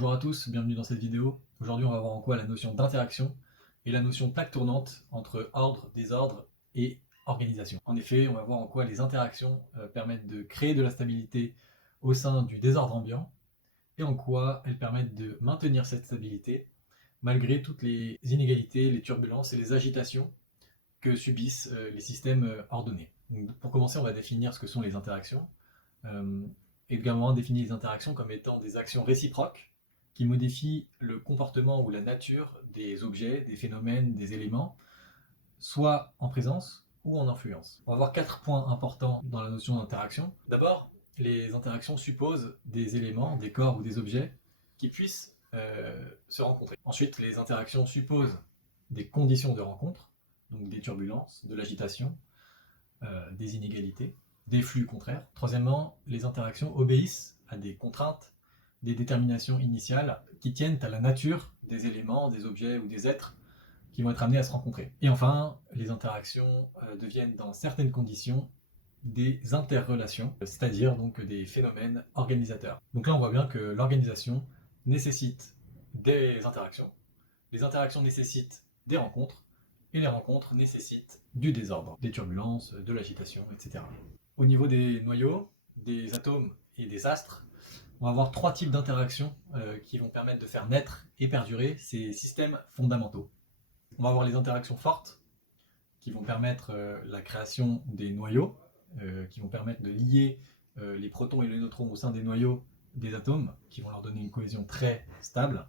Bonjour à tous, bienvenue dans cette vidéo. Aujourd'hui on va voir en quoi la notion d'interaction et la notion de plaque tournante entre ordre, désordre et organisation. En effet, on va voir en quoi les interactions permettent de créer de la stabilité au sein du désordre ambiant et en quoi elles permettent de maintenir cette stabilité malgré toutes les inégalités, les turbulences et les agitations que subissent les systèmes ordonnés. Donc, pour commencer, on va définir ce que sont les interactions. Euh, et également définir les interactions comme étant des actions réciproques qui modifient le comportement ou la nature des objets, des phénomènes, des éléments, soit en présence ou en influence. On va voir 4 points importants dans la notion d'interaction. D'abord, les interactions supposent des éléments, des corps ou des objets qui puissent se rencontrer. Ensuite, les interactions supposent des conditions de rencontre, donc des turbulences, de l'agitation, des inégalités, des flux contraires. Troisièmement, les interactions obéissent à des contraintes, des déterminations initiales qui tiennent à la nature des éléments, des objets ou des êtres qui vont être amenés à se rencontrer. Et enfin, les interactions deviennent dans certaines conditions des interrelations, c'est-à-dire donc des phénomènes organisateurs. Donc là, on voit bien que l'organisation nécessite des interactions, les interactions nécessitent des rencontres, et les rencontres nécessitent du désordre, des turbulences, de l'agitation, etc. Au niveau des noyaux, des atomes et des astres, on va avoir 3 types d'interactions qui vont permettre de faire naître et perdurer ces systèmes fondamentaux. On va avoir les interactions fortes qui vont permettre la création des noyaux, qui vont permettre de lier les protons et les neutrons au sein des noyaux des atomes, qui vont leur donner une cohésion très stable.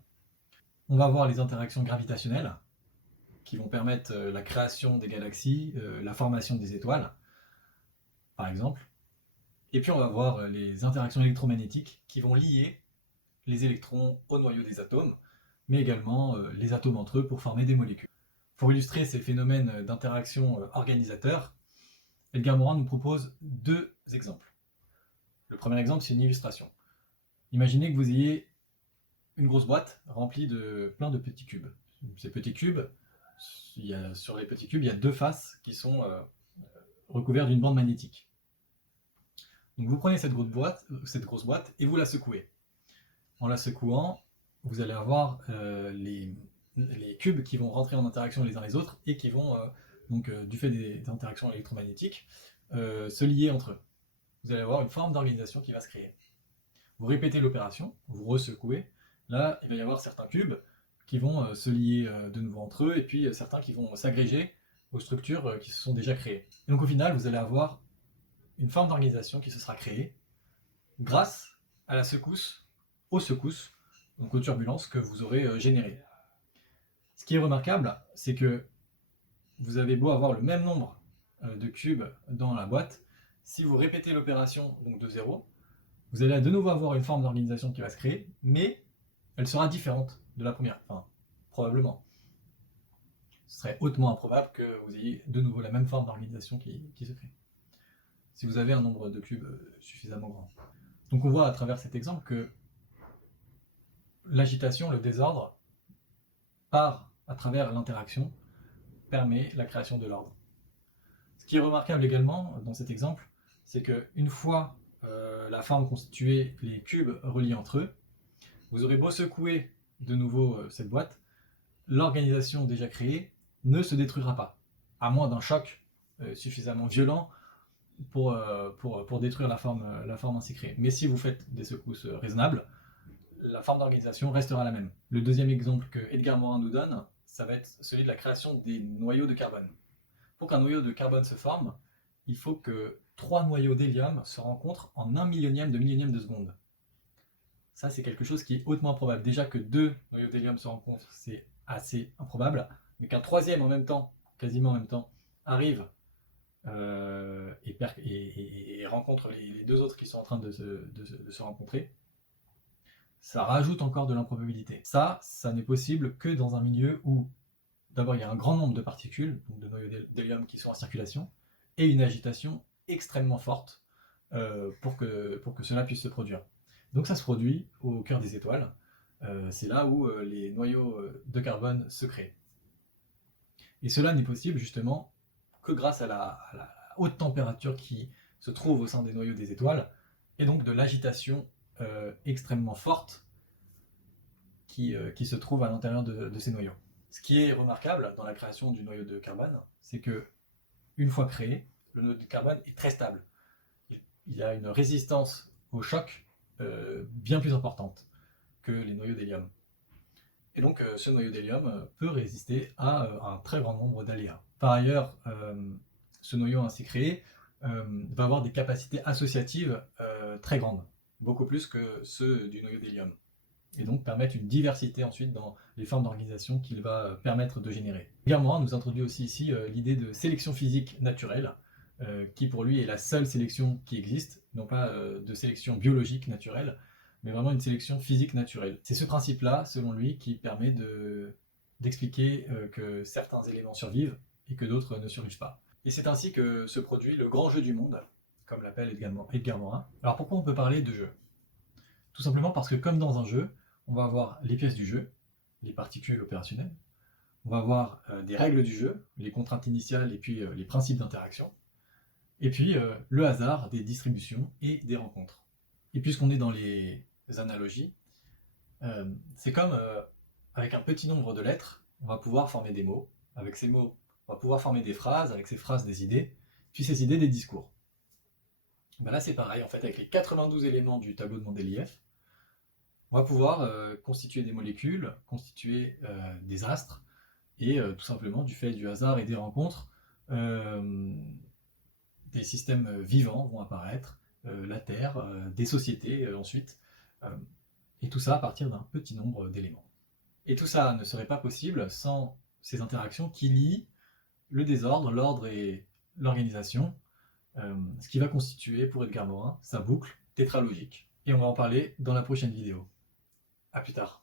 On va avoir les interactions gravitationnelles, qui vont permettre la création des galaxies, la formation des étoiles, par exemple. Et puis on va voir les interactions électromagnétiques qui vont lier les électrons au noyau des atomes, mais également les atomes entre eux pour former des molécules. Pour illustrer ces phénomènes d'interaction organisateurs, Edgar Morin nous propose 2 exemples. Le premier exemple, c'est une illustration. Imaginez que vous ayez une grosse boîte remplie de plein de petits cubes. Ces petits cubes, sur les petits cubes, il y a 2 faces qui sont recouvertes d'une bande magnétique. Donc vous prenez cette grosse boîte et vous la secouez. En la secouant, vous allez avoir les cubes qui vont rentrer en interaction les uns les autres et qui vont, du fait des interactions électromagnétiques, se lier entre eux. Vous allez avoir une forme d'organisation qui va se créer. Vous répétez l'opération, vous resecouez. Là, il va y avoir certains cubes qui vont se lier de nouveau entre eux et puis certains qui vont s'agréger aux structures qui se sont déjà créées. Et donc au final, vous allez avoir une forme d'organisation qui se sera créée grâce à la secousse, aux secousses, donc aux turbulences que vous aurez générées. Ce qui est remarquable, c'est que vous avez beau avoir le même nombre de cubes dans la boîte, si vous répétez l'opération donc de 0, vous allez de nouveau avoir une forme d'organisation qui va se créer, mais elle sera différente de la première, enfin, probablement. Ce serait hautement improbable que vous ayez de nouveau la même forme d'organisation qui se crée, si vous avez un nombre de cubes suffisamment grand. Donc on voit à travers cet exemple que l'agitation, le désordre, par à travers l'interaction, permet la création de l'ordre. Ce qui est remarquable également dans cet exemple, c'est qu'une fois la forme constituée, les cubes reliés entre eux, vous aurez beau secouer de nouveau cette boîte, l'organisation déjà créée ne se détruira pas, à moins d'un choc suffisamment violent pour détruire la forme ainsi créée. Mais si vous faites des secousses raisonnables, la forme d'organisation restera la même. Le deuxième exemple que Edgar Morin nous donne, ça va être celui de la création des noyaux de carbone. Pour qu'un noyau de carbone se forme, il faut que 3 noyaux d'hélium se rencontrent en 1 millionième de seconde. Ça, c'est quelque chose qui est hautement improbable. Déjà que 2 noyaux d'hélium se rencontrent, c'est assez improbable, mais qu'un troisième en même temps, quasiment en même temps, arrive et rencontre les 2 autres qui sont en train de se rencontrer, ça rajoute encore de l'improbabilité. Ça n'est possible que dans un milieu où, d'abord, il y a un grand nombre de particules, donc de noyaux d'hélium qui sont en circulation, et une agitation extrêmement forte pour que cela puisse se produire. Donc ça se produit au cœur des étoiles. C'est là où les noyaux de carbone se créent. Et cela n'est possible justement que grâce à la haute température qui se trouve au sein des noyaux des étoiles, et donc de l'agitation extrêmement forte qui se trouvent à l'intérieur de ces noyaux. Ce qui est remarquable dans la création du noyau de carbone, c'est que une fois créé, le noyau de carbone est très stable. Il y a une résistance au choc bien plus importante que les noyaux d'hélium. Et donc ce noyau d'hélium peut résister à un très grand nombre d'aléas. Par ailleurs, ce noyau ainsi créé va avoir des capacités associatives très grandes, beaucoup plus que ceux du noyau d'hélium, et donc permettre une diversité ensuite dans les formes d'organisation qu'il va permettre de générer. Guermont nous introduit aussi ici l'idée de sélection physique naturelle, qui pour lui est la seule sélection qui existe, non pas de sélection biologique naturelle, mais vraiment une sélection physique naturelle. C'est ce principe-là, selon lui, qui permet d'expliquer que certains éléments survivent et que d'autres ne survivent pas. Et c'est ainsi que se produit le grand jeu du monde, comme l'appelle Edgar Morin. Alors pourquoi on peut parler de jeu? Tout simplement parce que comme dans un jeu, on va avoir les pièces du jeu, les particules opérationnelles, on va avoir des règles du jeu, les contraintes initiales et puis les principes d'interaction, et puis le hasard des distributions et des rencontres. Et puisqu'on est dans les analogies, c'est comme avec un petit nombre de lettres, on va pouvoir former des mots. Avec ces mots, on va pouvoir former des phrases, avec ces phrases des idées, puis ces idées des discours. Ben là c'est pareil, en fait, avec les 92 éléments du tableau de Mendeleïev, on va pouvoir constituer des molécules, constituer des astres, et tout simplement, du fait du hasard et des rencontres, des systèmes vivants vont apparaître, la Terre, des sociétés ensuite, et tout ça à partir d'un petit nombre d'éléments. Et tout ça ne serait pas possible sans ces interactions qui lient le désordre, l'ordre et l'organisation, ce qui va constituer pour Edgar Morin sa boucle tétralogique. Et on va en parler dans la prochaine vidéo. A plus tard.